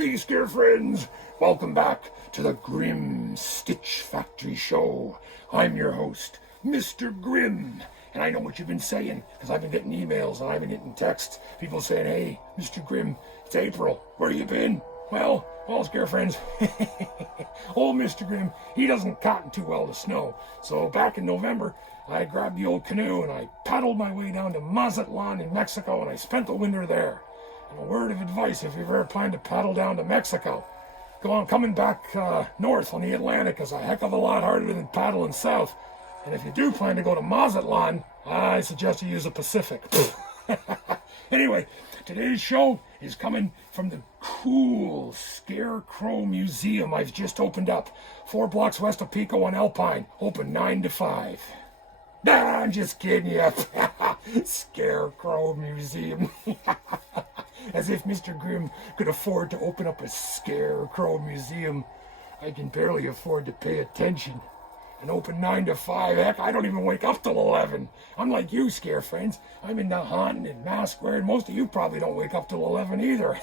Hey, scare friends! Welcome back to the GRiM Stitch Factory Show. I'm your host, Mr. GRiM. And I know what you've been saying, because I've been getting emails and I've been getting texts. People saying, hey, Mr. GRiM, it's April. Where you been? Well, scare friends, old Mr. GRiM, he doesn't cotton too well to snow. So back in November, I grabbed the old canoe and I paddled my way down to Mazatlan in Mexico, and I spent the winter there. And a word of advice, if you've ever planned to paddle down to Mexico, coming back north on the Atlantic is a heck of a lot harder than paddling south. And if you do plan to go to Mazatlan, I suggest you use the Pacific. Anyway, today's show is coming from the cool Scarecrow Museum I've just opened up, 4 blocks west of Pico on Alpine, open 9 to 5. Nah, I'm just kidding you. Scarecrow Museum. As if Mr. GRiM could afford to open up a Scarecrow Museum. I can barely afford to pay attention. And open 9 to 5, heck, I don't even wake up till 11. I'm like you, scare friends. I'm into haunting and mask wearing. Most of you probably don't wake up till 11 either.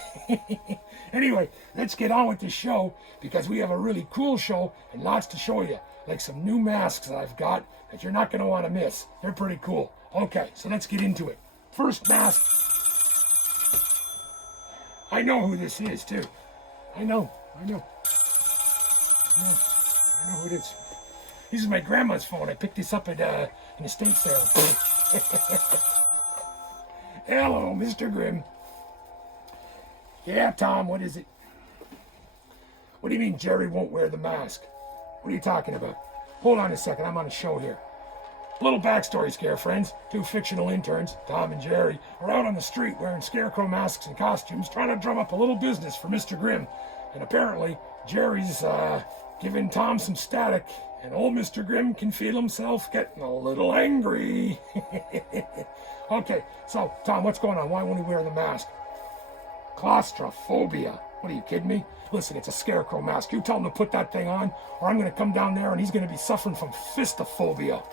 Anyway, let's get on with the show, because we have a really cool show and lots to show you. Like some new masks that I've got that you're not going to want to miss. They're pretty cool. Okay, so let's get into it. First mask. I know who this is, too. I know who it is. This is my grandma's phone. I picked this up at an estate sale. Hello, Mr. GRiM. Yeah, Tom, what is it? What do you mean Jerry won't wear the mask? What are you talking about? Hold on a second, I'm on a show here. A little backstory, scare friends. 2 fictional interns, Tom and Jerry, are out on the street wearing scarecrow masks and costumes, trying to drum up a little business for Mr. GRiM. And apparently, Jerry's giving Tom some static, and old Mr. GRiM can feel himself getting a little angry. Okay, so, Tom, what's going on? Why won't he wear the mask? Claustrophobia. What, are you kidding me? Listen, it's a scarecrow mask. You tell him to put that thing on, or I'm going to come down there and he's going to be suffering from fistophobia.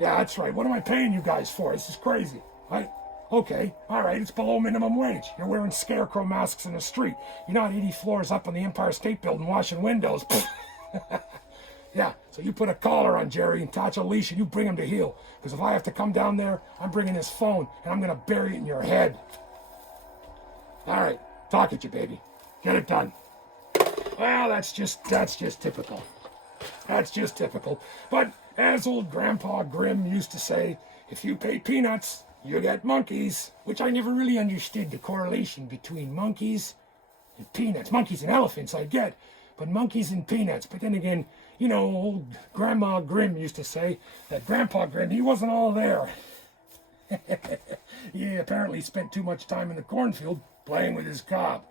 Yeah, that's right. What am I paying you guys for? This is crazy. Okay, all right, it's below minimum wage. You're wearing scarecrow masks in the street. You're not 80 floors up on the Empire State Building washing windows. Yeah, so you put a collar on Jerry and attach a leash and you bring him to heel. Because if I have to come down there, I'm bringing his phone and I'm going to bury it in your head. All right, talk at you, baby. Get it done. Well, that's just typical. That's just typical. But as old Grandpa GRiM used to say, if you pay peanuts, you get monkeys. Which I never really understood the correlation between monkeys and peanuts. Monkeys and elephants I get, but monkeys and peanuts. But then again, you know, old Grandma GRiM used to say that Grandpa GRiM, he wasn't all there. He apparently spent too much time in the cornfield playing with his cob.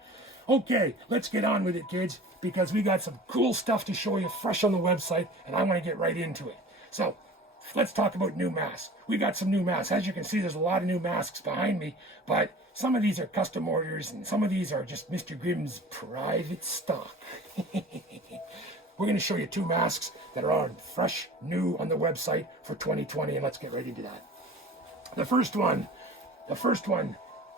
Okay, let's get on with it, kids, because we got some cool stuff to show you fresh on the website, and I want to get right into it. So, let's talk about new masks. We got some new masks. As you can see, there's a lot of new masks behind me, but some of these are custom orders, and some of these are just Mr. GRiM's private stock. We're going to show you 2 masks that are on fresh, new on the website for 2020, and let's get right into that. The first one,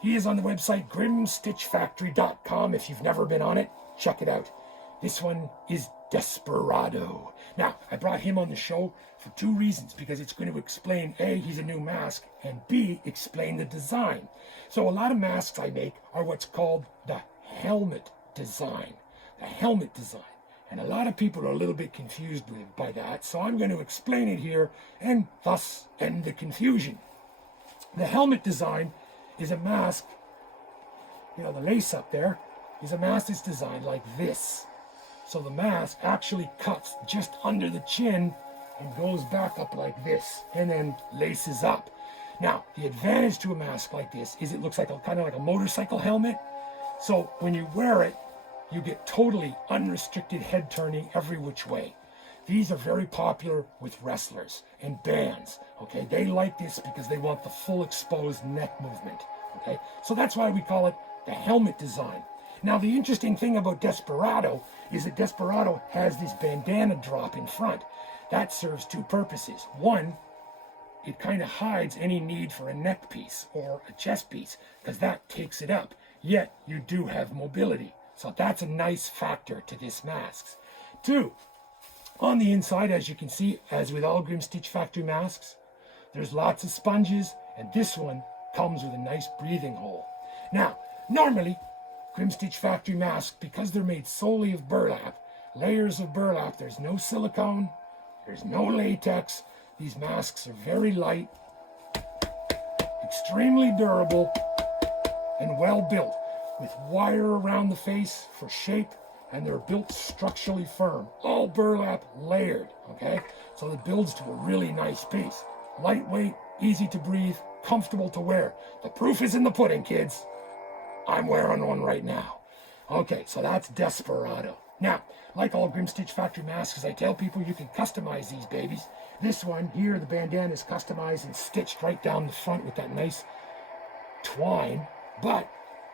he is on the website grimstitchfactory.com. If you've never been on it, check it out. This one is Desperado. Now, I brought him on the show for 2 reasons, because it's going to explain, A, he's a new mask, and B, explain the design. So a lot of masks I make are what's called the helmet design. The helmet design. And a lot of people are a little bit confused by that, so I'm going to explain it here and thus end the confusion. The helmet design is a mask, you know, the lace up there is a mask that's designed like this. So the mask actually cuts just under the chin and goes back up like this, and then laces up. Now, the advantage to a mask like this is it looks like kind of like a motorcycle helmet. So when you wear it, you get totally unrestricted head turning every which way. These are very popular with wrestlers and bands, okay? They like this because they want the full exposed neck movement, okay? So that's why we call it the helmet design. Now, the interesting thing about Desperado is that Desperado has this bandana drop in front. That serves 2 purposes. One, it kind of hides any need for a neck piece or a chest piece, because that takes it up. yet you do have mobility. So that's a nice factor to this mask. 2, on the inside, as you can see, as with all GRiM Stitch Factory masks, there's lots of sponges, and this one comes with a nice breathing hole. Now, normally, GRiM Stitch Factory masks, because they're made solely of burlap, layers of burlap, there's no silicone, there's no latex. These masks are very light, extremely durable, and well built, with wire around the face for shape, and they're built structurally firm. All burlap layered, okay? So it builds to a really nice piece. Lightweight, easy to breathe, comfortable to wear. The proof is in the pudding, kids. I'm wearing one right now. Okay, so that's Desperado. Now, like all GRiM Stitch Factory masks, I tell people you can customize these babies. This one here, the bandana is customized and stitched right down the front with that nice twine, but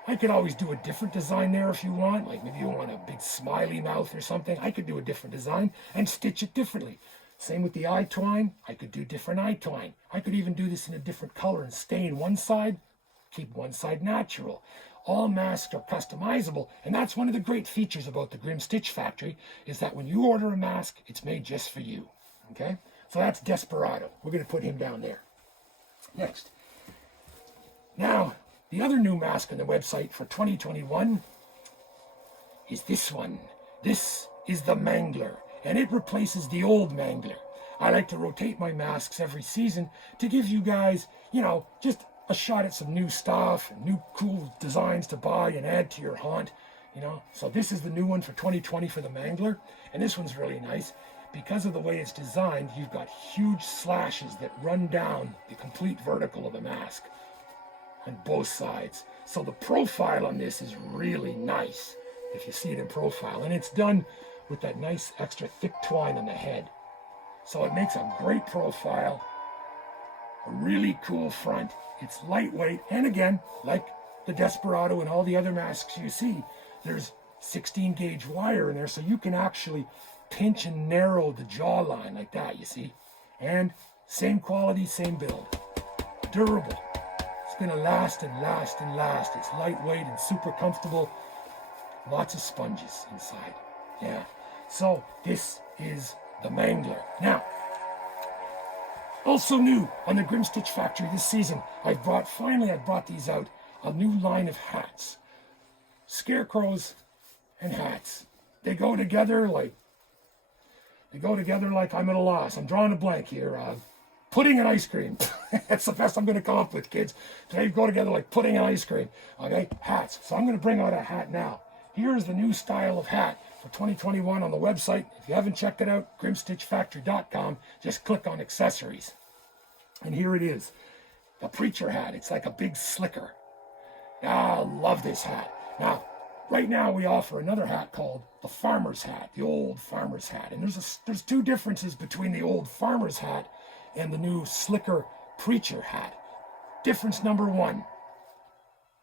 I could always do a different design there if you want. Like maybe you want a big smiley mouth or something. I could do a different design and stitch it differently. Same with the eye twine. I could do different eye twine. I could even do this in a different color and stain one side, keep one side natural. All masks are customizable, and that's one of the great features about the GRiM Stitch Factory, is that when you order a mask, it's made just for you. Okay? So that's Desperado. We're going to put him down there. Next. Now, the other new mask on the website for 2021 is this one. This is the Mangler, and it replaces the old Mangler. I like to rotate my masks every season to give you guys, just a shot at some new stuff, and new cool designs to buy and add to your haunt, So this is the new one for 2020 for the Mangler, and this one's really nice. Because of the way it's designed, you've got huge slashes that run down the complete vertical of the mask on both sides. So the profile on this is really nice, if you see it in profile. And it's done with that nice extra thick twine on the head. So it makes a great profile, a really cool front. It's lightweight, and again, like the Desperado and all the other masks you see, there's 16 gauge wire in there, so you can actually pinch and narrow the jawline like that, you see. And same quality, same build. Durable. It's going to last and last and last. It's lightweight and super comfortable. Lots of sponges inside. Yeah. So this is the Mangler. Now, also new on the GRiM Stitch Factory this season, I brought these out, a new line of hats. Scarecrows and hats. They go together like I'm at a loss. I'm drawing a blank here. Pudding and ice cream. That's the best I'm going to come up with, kids. They go together like pudding and ice cream. Okay, hats. So I'm going to bring out a hat now. Here's the new style of hat for 2021 on the website. If you haven't checked it out, grimstitchfactory.com. Just click on accessories. And here it is. The preacher hat. It's like a big slicker. I love this hat. Now, right now we offer another hat called the farmer's hat, the old farmer's hat. And there's two differences between the old farmer's hat and the new slicker preacher hat. Difference number one,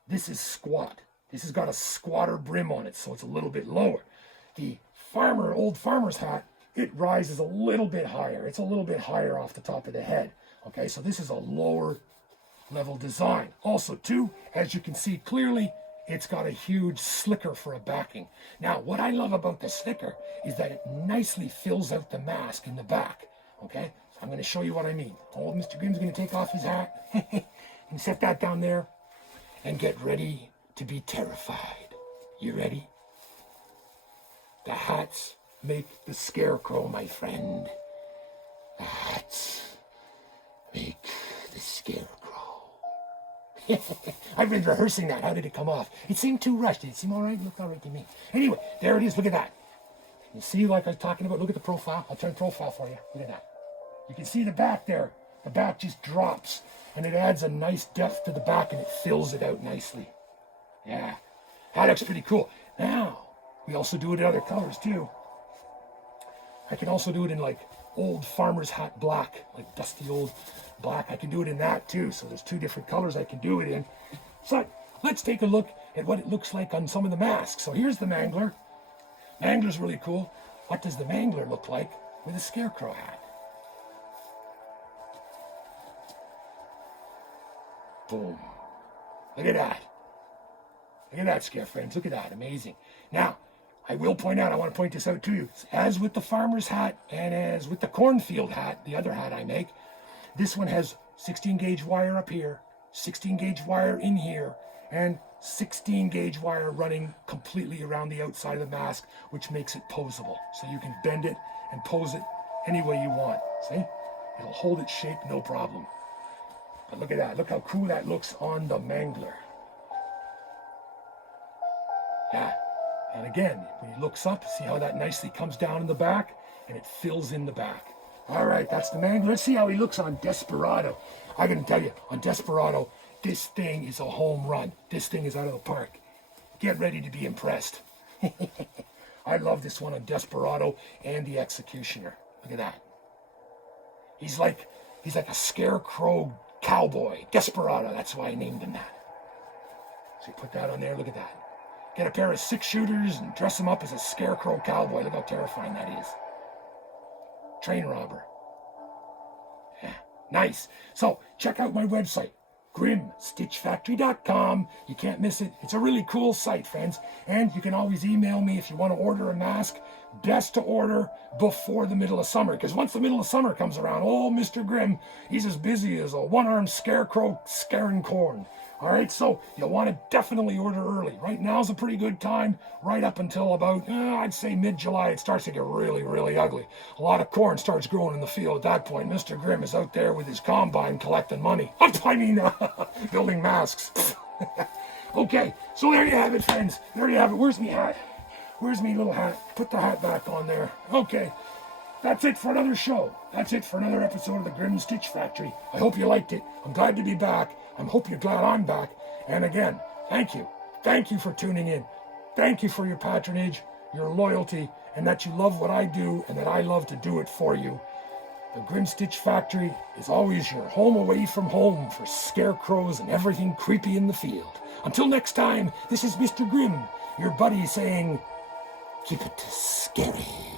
this is squat. This has got a squatter brim on it, so it's a little bit lower. The old farmer's hat, it rises a little bit higher. It's a little bit higher off the top of the head. Okay, so this is a lower level design. Also, too, as you can see clearly, it's got a huge slicker for a backing. Now, what I love about the slicker is that it nicely fills out the mask in the back. Okay, so I'm going to show you what I mean. Old Mr. GRiM's going to take off his hat and set that down there and get ready to be terrified. You ready? The hats make the scarecrow, my friend. The hats make the scarecrow. I've been rehearsing that. How did it come off? It seemed too rushed. Did it seem all right? It looked all right to me. Anyway, there it is. Look at that. You see, like I was talking about, look at the profile. I'll turn profile for you. Look at that. You can see the back there. The back just drops, and it adds a nice depth to the back, and it fills it out nicely. Yeah, that looks pretty cool. Now, we also do it in other colors, too. I can also do it in, like, old farmer's hat black, like dusty old black. I can do it in that, too. So there's two different colors I can do it in. So let's take a look at what it looks like on some of the masks. So here's the Mangler. Mangler's really cool. What does the Mangler look like with a scarecrow hat? Boom. Look at that. Look at that, scare friends. Look at that. Amazing. Now, I will point out, I want to point this out to you. As with the farmer's hat and as with the cornfield hat, the other hat I make, this one has 16 gauge wire up here, 16 gauge wire in here, and 16 gauge wire running completely around the outside of the mask, which makes it posable. So you can bend it and pose it any way you want. See? It'll hold its shape, no problem. But look at that. Look how cool that looks on the Mangler. Yeah. And again, when he looks up, see how that nicely comes down in the back? And it fills in the back. All right, that's the Mangler. Let's see how he looks on Desperado. I can tell you, on Desperado, this thing is a home run. This thing is out of the park. Get ready to be impressed. I love this one on Desperado and the Executioner. Look at that. He's like a scarecrow cowboy. Desperado, that's why I named him that. So you put that on there, look at that. Get a pair of 6-shooters and dress him up as a scarecrow cowboy. Look how terrifying that is. Train robber. Yeah, nice. So check out my website, GRiMStitchFactory.com. You can't miss it. It's a really cool site, friends. And you can always email me if you want to order a mask. Best to order before the middle of summer, because once the middle of summer comes around, old Mr. GRiM, he's as busy as a one-armed scarecrow scaring corn. All right, so you'll want to definitely order early. Right now's a pretty good time, right up until about, I'd say mid-July, it starts to get really, really ugly. A lot of corn starts growing in the field at that point. Mr. GRiM is out there with his combine collecting money. Building masks. Okay, so there you have it, friends. There you have it. Where's me hat? Where's me little hat? Put the hat back on there. Okay, that's it for another show. That's it for another episode of the GRiM Stitch Factory. I hope you liked it. I'm glad to be back. I hope you're glad I'm back. And again, thank you. Thank you for tuning in. Thank you for your patronage, your loyalty, and that you love what I do and that I love to do it for you. The GRiM Stitch Factory is always your home away from home for scarecrows and everything creepy in the field. Until next time, this is Mr. GRiM, your buddy saying, keep it scary.